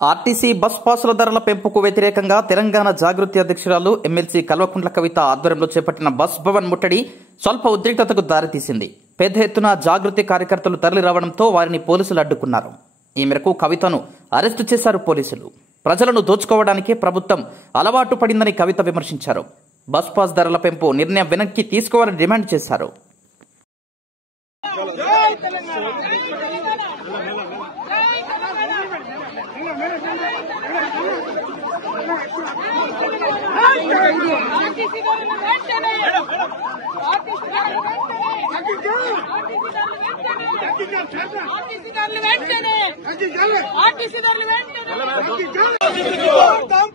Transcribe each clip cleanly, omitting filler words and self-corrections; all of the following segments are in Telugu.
ఆర్టీసీ బస్ పాసుల ధరల పెంపుకు వ్యతిరేకంగా తెలంగాణ జాగృతి అధ్యక్షురాలు ఎమ్మెల్సీ కల్వకుంట్ల కవిత ఆధ్వర్యంలో చేపట్టిన బస్ భవన్ ముట్టడి స్వల్ప ఉద్రిక్తతకు దారితీసింది. పెద్ద ఎత్తున జాగృతి కార్యకర్తలు తరలి రావడంతో వారిని పోలీసులు అడ్డుకున్నారు. ఈ మేరకు కవితను అరెస్టు చేశారు పోలీసులు. ప్రజలను దోచుకోవడానికే ప్రభుత్వం అలవాటు పడిందని కవిత విమర్శించారు. బస్ పాస్ ధరల పెంపు నిర్ణయం వెనక్కి తీసుకోవాలని డిమాండ్ చేశారు.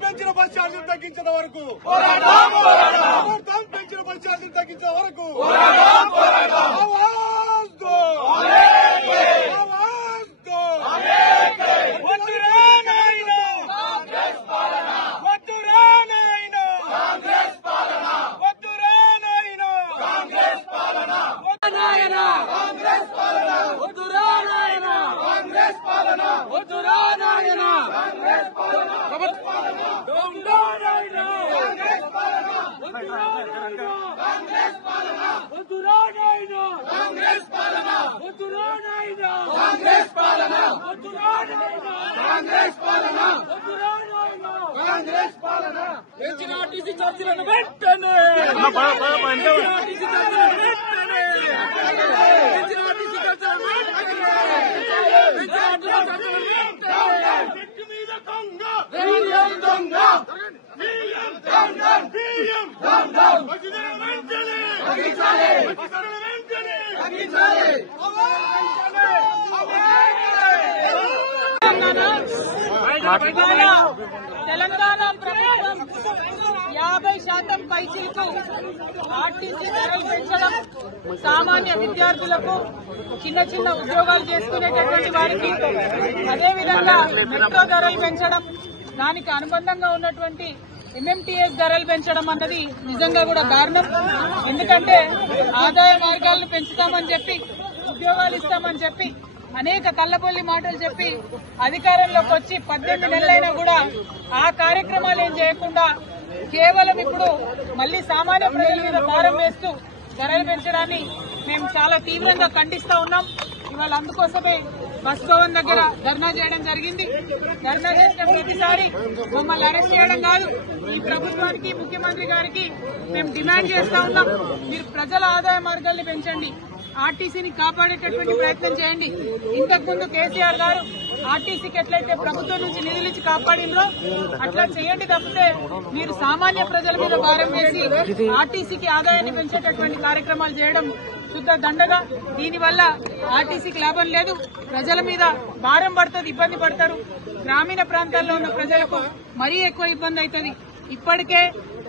పెంచిన బస్ ఛార్జీలు తగ్గించిన వరకు పెంచిన బస్ ఛార్జీలు తగ్గించిన వరకు పెంచిన ఆర్టీసీ ఛార్జీలను వెంటనే తెలంగాణ ప్రభుత్వం 50% పైసలకు ఆర్టీసీ ధరలు పెంచడం, సామాన్య విద్యార్థులకు చిన్న చిన్న ఉద్యోగాలు చేసుకునేటటువంటి వారికి, అదేవిధంగా మెట్రో ధరలు పెంచడం, దానికి అనుబంధంగా ఉన్నటువంటి ఎంఎంటీఎస్ ధరలు పెంచడం అన్నది నిజంగా కూడా దారుణం. ఎందుకంటే ఆదాయ మార్గాలను పెంచుతామని చెప్పి, ఉద్యోగాలు ఇస్తామని చెప్పి, అనేక కళ్ళబొల్లి మాటలు చెప్పి అధికారంలోకి వచ్చి 18 నెలలైనా కూడా ఆ కార్యక్రమాలు ఏం చేయకుండా కేవలం ఇప్పుడు మళ్లీ సామాన్య ప్రజల మీద భారం వేస్తూ ధరలు పెంచడాన్ని మేము చాలా తీవ్రంగా ఖండిస్తా ఉన్నాం. ఇవాళ అందుకోసమే బస్ భవన్ దగ్గర ధర్నా చేయడం జరిగింది. ధర్నా చేసిన ప్రతిసారి మమ్మల్ని అరెస్ట్ చేయడం కాదు, ఈ ప్రభుత్వానికి, ముఖ్యమంత్రి గారికి మేము డిమాండ్ చేస్తా ఉన్నాం. మీరు ప్రజల ఆదాయ మార్గాల్ని పెంచండి, ఆర్టీసీని కాపాడేటటువంటి ప్రయత్నం చేయండి. ఇంతకుముందు కేసీఆర్ గారు ఆర్టీసీకి ఎట్లయితే ప్రభుత్వం నుంచి నిధులు ఇచ్చి కాపాడిందో అట్లా చేయండి. తప్పితే మీరు సామాన్య ప్రజల మీద భారం వేసి ఆర్టీసీకి ఆదాయాన్ని పెంచేటటువంటి కార్యక్రమాలు చేయడం శుద్ధ దండగా. దీనివల్ల ఆర్టీసీకి లాభం లేదు, ప్రజల మీద భారం పడుతుంది, ఇబ్బంది పడతారు. గ్రామీణ ప్రాంతాల్లో ఉన్న ప్రజలకు మరీ ఎక్కువ ఇబ్బంది అవుతుంది. ఇప్పటికే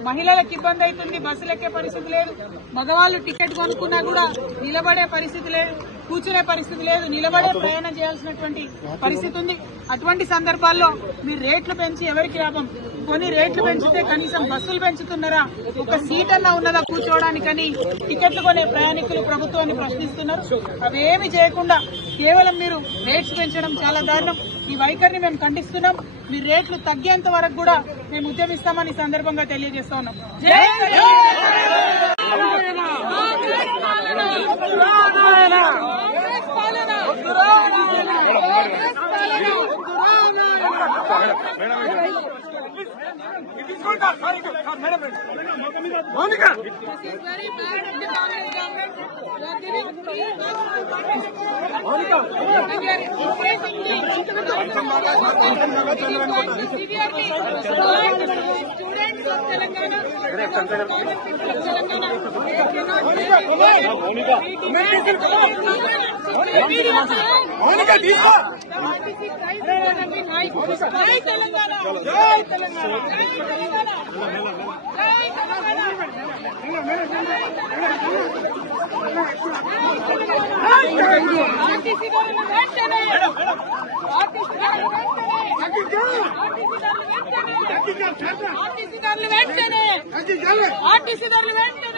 మహిళలకు ఇబ్బంది అవుతుంది, బస్సులు ఎక్కే పరిస్థితి లేదు. మగవాళ్లు టికెట్ కొనుక్కున్నా కూడా నిలబడే పరిస్థితి లేదు, కూర్చునే పరిస్థితి లేదు, నిలబడే ప్రయాణం చేయాల్సినటువంటి పరిస్థితి ఉంది. అటువంటి సందర్భాల్లో మీరు రేట్లు పెంచి ఎవరికి లాభం? కొన్ని రేట్లు పెంచితే కనీసం బస్సులు పెంచుతున్నారా? ఒక సీట్ అన్నా ఉన్నదా కూర్చోవడానికని టికెట్లు కొనే ప్రయాణికులు ప్రభుత్వాన్ని ప్రశ్నిస్తున్నారు. అవేమి చేయకుండా కేవలం మీరు రేట్స్ పెంచడం చాలా దారుణం. ఈ వైఖరిని మేము ఖండిస్తున్నాం. మీ రేట్లు తగ్గేంత వరకు కూడా మేము ఉద్యమిస్తామని ఈ సందర్భంగా తెలియజేస్తా ఉన్నాం. ఆర్టీసీ ధరలు వెంటనే